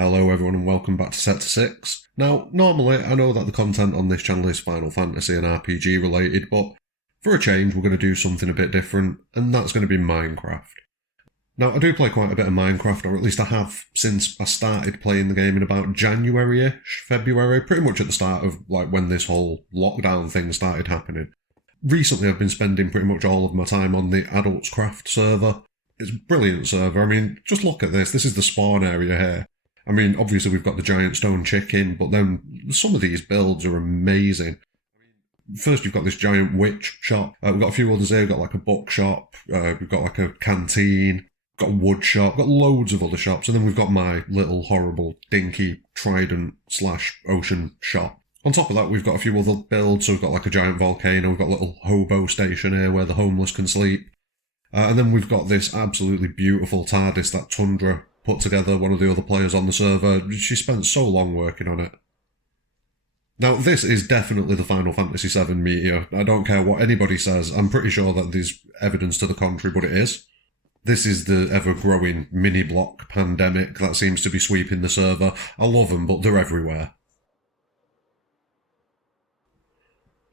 Hello everyone and welcome back to Sector 6. Now, normally I know that the content on this channel is Final Fantasy and RPG related, but for a change we're going to do something a bit different, and that's going to be Minecraft. Now, I do play quite a bit of Minecraft, or at least I have since I started playing the game in about January-ish, February, pretty much at the start of when this whole lockdown thing started happening. Recently I've been spending pretty much all of my time on the AdultsCraft server. It's a brilliant server. I mean, just look at this. This is the spawn area here. I mean, obviously we've got the giant stone chicken, but then some of these builds are amazing. First, you've got this giant witch shop. We've got a few others here. We've got like a bookshop. We've got like a canteen. We've got a wood shop. We've got loads of other shops. And then we've got my little horrible dinky trident/ocean shop. On top of that, we've got a few other builds. So we've got like a giant volcano. We've got a little hobo station here where the homeless can sleep. And then we've got this absolutely beautiful TARDIS that Tundra put together, one of the other players on the server. She spent so long working on it. Now, this is definitely the Final Fantasy VII meteor. I don't care what anybody says. I'm pretty sure that there's evidence to the contrary, but it is. This is the ever-growing mini-block pandemic that seems to be sweeping the server. I love them, but they're everywhere.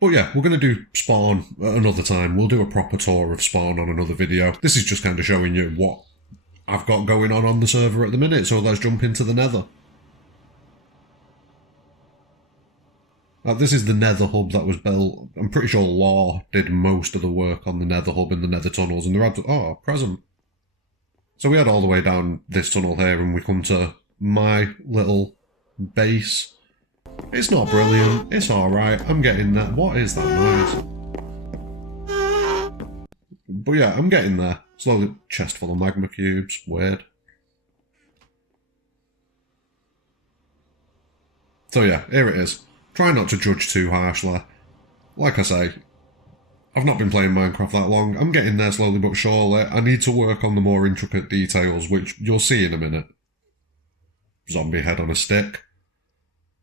But yeah, we're going to do Spawn another time. We'll do a proper tour of Spawn on another video. This is just kind of showing you what I've got going on the server at the minute, so let's jump into the Nether. This is the Nether hub that was built. I'm pretty sure Law did most of the work on the Nether hub and the Nether tunnels, and they're present. So we head all the way down this tunnel here, and we come to my little base. It's not brilliant. It's alright. I'm getting there. What is that noise? But yeah, I'm getting there. Slowly. Chest full of magma cubes. Weird. So yeah, here it is. Try not to judge too harshly. Like I say, I've not been playing Minecraft that long. I'm getting there slowly but surely. I need to work on the more intricate details, which you'll see in a minute. Zombie head on a stick.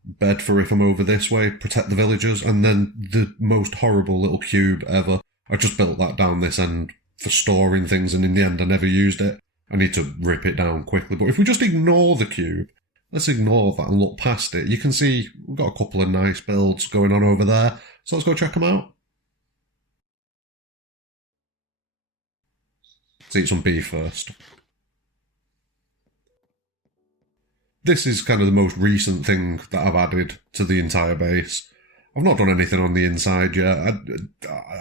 Bed for if I'm over this way. Protect the villagers. And then the most horrible little cube ever. I just built that down this end for storing things, and in the end I never used it. I need to rip it down quickly. But if we just ignore the cube, let's ignore that and look past it, you can see we've got a couple of nice builds going on over there. So let's go check them out. Let's eat some beef first. This is kind of the most recent thing that I've added to the entire base. I've not done anything on the inside yet.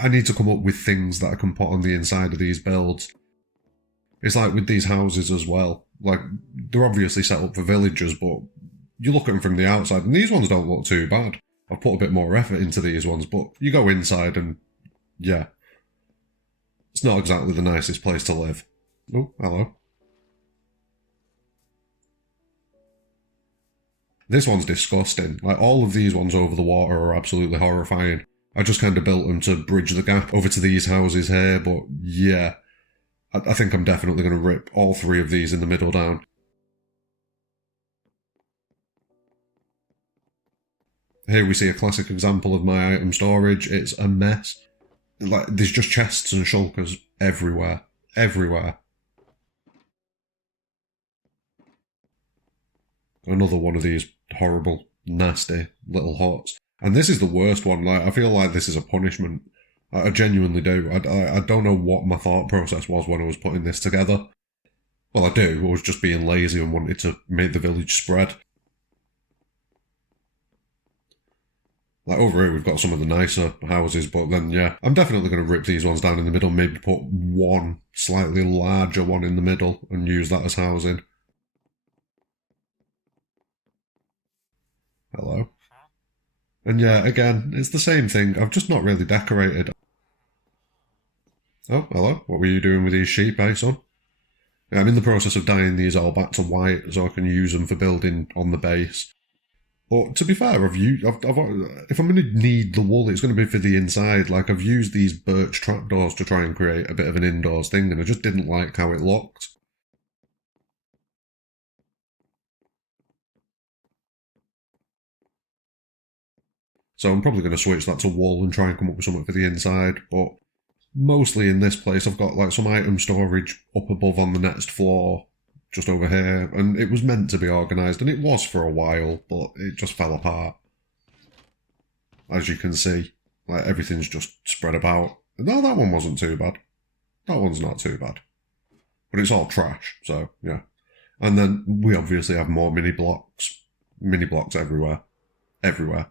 I need to come up with things that I can put on the inside of these builds. It's like with these houses as well. Like, they're obviously set up for villagers, but you look at them from the outside, and these ones don't look too bad. I've put a bit more effort into these ones, but you go inside and, yeah. It's not exactly the nicest place to live. Oh, hello. This one's disgusting. Like, all of these ones over the water are absolutely horrifying. I just kind of built them to bridge the gap over to these houses here, but yeah. I think I'm definitely going to rip all three of these in the middle down. Here we see a classic example of my item storage. It's a mess. Like, there's just chests and shulkers everywhere. Everywhere. Another one of these horrible, nasty little huts. And this is the worst one. Like, I feel like this is a punishment. I genuinely do. I don't know what my thought process was when I was putting this together. Well, I do. I was just being lazy and wanted to make the village spread. Like, over here we've got some of the nicer houses, but then, yeah, I'm definitely going to rip these ones down in the middle, maybe put one slightly larger one in the middle and use that as housing. Hello. And yeah, again, it's the same thing. I've just not really decorated. Oh, hello. What were you doing with these sheep, son? Yeah, I'm in the process of dyeing these all back to white so I can use them for building on the base. But to be fair, if I'm going to need the wool, it's going to be for the inside. Like, I've used these birch trapdoors to try and create a bit of an indoors thing, and I just didn't like how it looked. So I'm probably going to switch that to wool and try and come up with something for the inside, but mostly in this place I've got like some item storage up above on the next floor, just over here, and it was meant to be organised, and it was for a while, but it just fell apart. As you can see, like everything's just spread about. No, that one wasn't too bad. That one's not too bad. But it's all trash, so yeah. And then we obviously have more mini blocks. Mini blocks everywhere. Everywhere.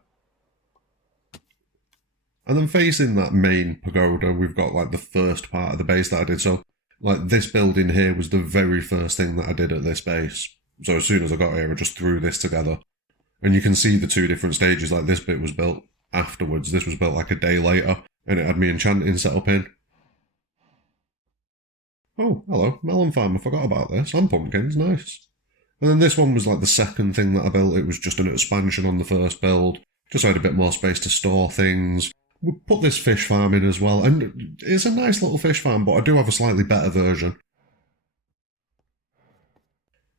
And then facing that main pagoda, we've got like the first part of the base that I did. So like this building here was the very first thing that I did at this base. So as soon as I got here, I just threw this together. And you can see the two different stages. Like this bit was built afterwards. This was built like a day later. And it had me enchanting set up in. Oh, hello, melon farm. I forgot about this. And pumpkins, nice. And then this one was like the second thing that I built. It was just an expansion on the first build. Just so I had a bit more space to store things. We put this fish farm in as well. And it's a nice little fish farm, but I do have a slightly better version.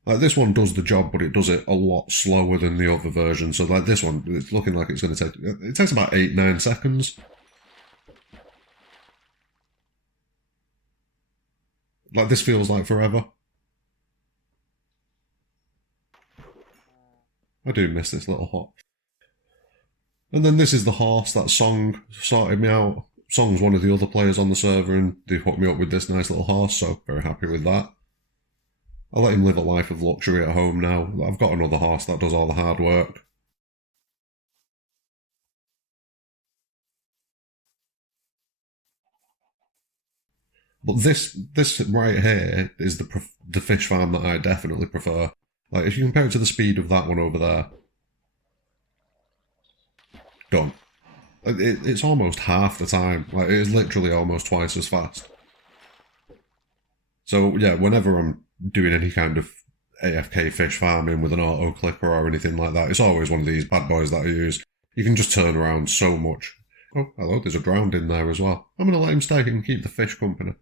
Like this one does the job, but it does it a lot slower than the other version. So like this one, it's looking like it's going to take... It takes about 8-9 seconds. Like, this feels like forever. I do miss this little hop. And then this is the horse that Song sorted me out. Song's one of the other players on the server, and they hooked me up with this nice little horse, so very happy with that. I let him live a life of luxury at home now. I've got another horse that does all the hard work. But this right here is the fish farm that I definitely prefer. Like, if you compare it to the speed of that one over there, done. It's almost half the time. Like, it is literally almost twice as fast. So, yeah, whenever I'm doing any kind of AFK fish farming with an auto clicker or anything like that, it's always one of these bad boys that I use. You can just turn around so much. Oh, hello, there's a drowned in there as well. I'm going to let him stay and keep the fish company.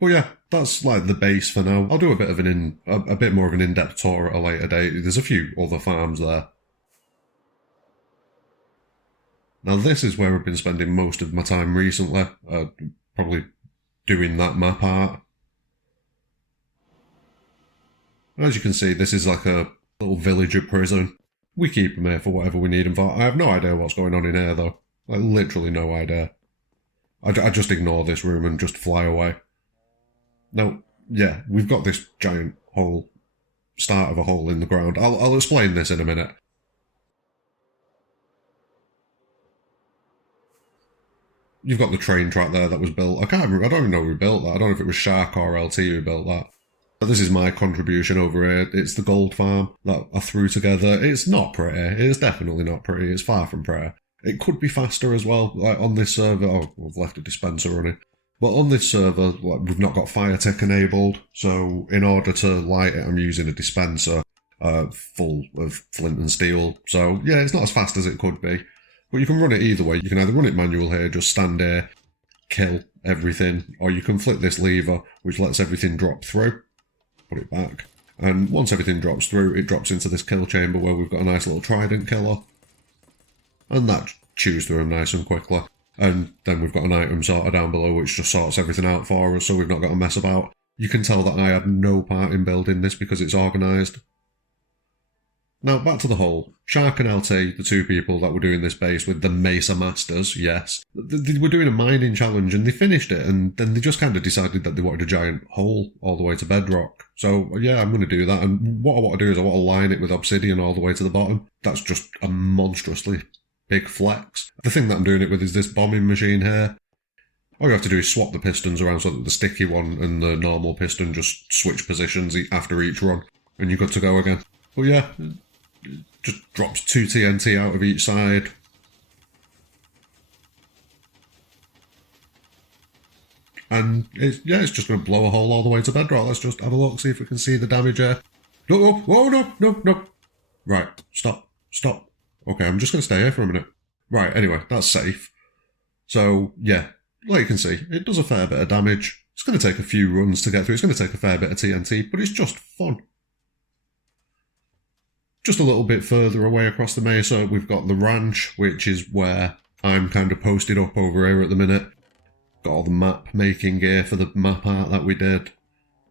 Well, yeah, that's like the base for now. I'll do a bit of a bit more of an in-depth tour at a later date. There's a few other farms there. Now this is where I've been spending most of my time recently, probably doing that map art. As you can see, this is like a little villager prison. We keep them here for whatever we need them for. I have no idea what's going on in here though. Like literally no idea. I just ignore this room and just fly away. Now, yeah, we've got this giant hole, start of a hole in the ground. I'll explain this in a minute. You've got the train track there that was built. I can't remember, I don't even know who built that. I don't know if it was Shark or LT who built that. But this is my contribution over here. It's the gold farm that I threw together. It's not pretty. It's definitely not pretty. It's far from pretty. It could be faster as well, like on this server. Oh, I've left a dispenser running. But on this server, like, we've not got fire tech enabled, so in order to light it, I'm using a dispenser full of flint and steel. So yeah, it's not as fast as it could be. But you can run it either way. You can either run it manual here, just stand here, kill everything, or you can flick this lever, which lets everything drop through. Put it back. And once everything drops through, it drops into this kill chamber where we've got a nice little trident killer. And that chews through them nice and quickly. And then we've got an item sorter down below which just sorts everything out for us, so we've not got to mess about. You can tell that I had no part in building this because it's organised. Now, back to the hole. Shark and LT, the two people that were doing this base with the Mesa Masters, yes. They were doing a mining challenge and they finished it, and then they just kind of decided that they wanted a giant hole all the way to bedrock. So, yeah, I'm going to do that, and what I want to do is I want to line it with obsidian all the way to the bottom. That's just a monstrously big flex. The thing that I'm doing it with is this bombing machine here. All you have to do is swap the pistons around so that the sticky one and the normal piston just switch positions after each run, and you're good to go again. But yeah, just drops 2 TNT out of each side. And it's just going to blow a hole all the way to bedrock. Let's just have a look, see if we can see the damage here. No, oh, no. Right, stop. Okay, I'm just going to stay here for a minute. Right, anyway, that's safe. So, yeah, like you can see, it does a fair bit of damage. It's going to take a few runs to get through. It's going to take a fair bit of TNT, but it's just fun. Just a little bit further away across the mesa, we've got the ranch, which is where I'm kind of posted up over here at the minute. Got all the map making gear for the map art that we did.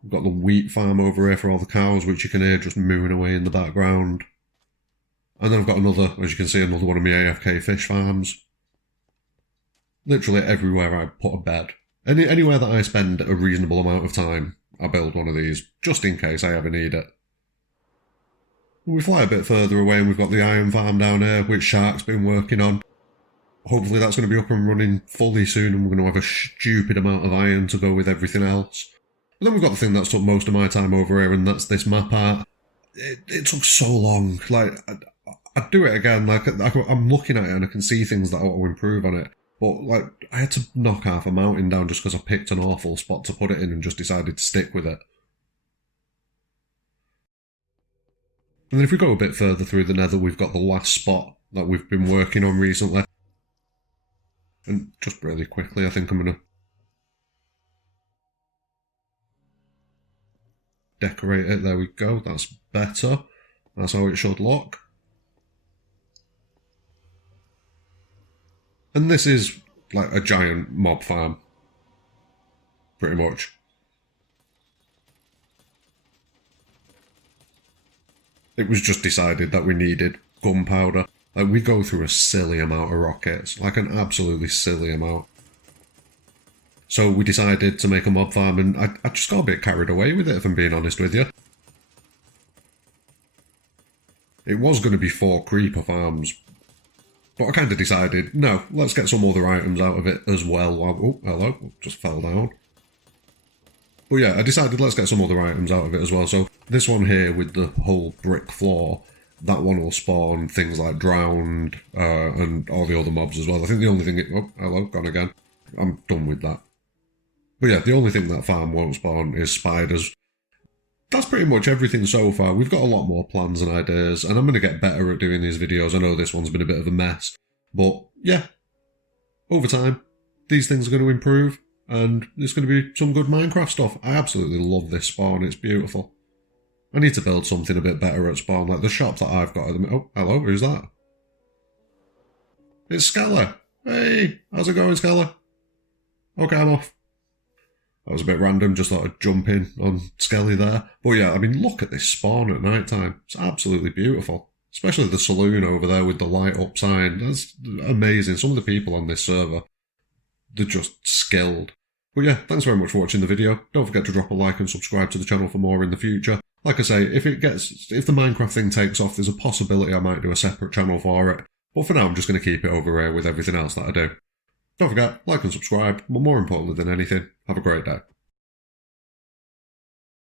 We've got the wheat farm over here for all the cows, which you can hear just mooing away in the background. And then I've got another, as you can see, another one of my AFK fish farms. Literally everywhere I put a bed. Anywhere that I spend a reasonable amount of time, I build one of these, just in case I ever need it. We fly a bit further away and we've got the iron farm down here, which Shark's been working on. Hopefully that's going to be up and running fully soon and we're going to have a stupid amount of iron to go with everything else. And then we've got the thing that's took most of my time over here, and that's this map art. It took so long. Like, I'd do it again. Like, I'm looking at it and I can see things that I want to improve on it. But, like, I had to knock half a mountain down just because I picked an awful spot to put it in and just decided to stick with it. And then if we go a bit further through the nether, we've got the last spot that we've been working on recently. And just really quickly, I think I'm going to decorate it. There we go. That's better. That's how it should look. And this is like a giant mob farm. Pretty much. It was just decided that we needed gunpowder. Like, we go through a silly amount of rockets. Like, an absolutely silly amount. So we decided to make a mob farm, and I just got a bit carried away with it, if I'm being honest with you. It was going to be 4 creeper farms, but I kind of decided, no, let's get some other items out of it as well. Oh, hello, just fell down. But yeah, I decided let's get some other items out of it as well. So this one here with the whole brick floor, that one will spawn things like drowned and all the other mobs as well. I think the only thing... oh, hello, gone again. I'm done with that. But yeah, the only thing that farm won't spawn is spiders. That's pretty much everything so far. We've got a lot more plans and ideas, and I'm going to get better at doing these videos. I know this one's been a bit of a mess, but yeah, over time, these things are going to improve, and it's going to be some good Minecraft stuff. I absolutely love this spawn. It's beautiful. I need to build something a bit better at spawn, like the shop that I've got at the minute. Oh, hello, who's that? It's Skeller. Hey, how's it going, Skeller? Okay, I'm off. That was a bit random, just thought I'd jump in on Skelly there. But yeah, I mean, look at this spawn at night time. It's absolutely beautiful. Especially the saloon over there with the light up sign. That's amazing. Some of the people on this server, they're just skilled. But yeah, thanks very much for watching the video. Don't forget to drop a like and subscribe to the channel for more in the future. Like I say, if the Minecraft thing takes off, there's a possibility I might do a separate channel for it. But for now, I'm just going to keep it over here with everything else that I do. Don't forget, like and subscribe, but more importantly than anything, have a great day.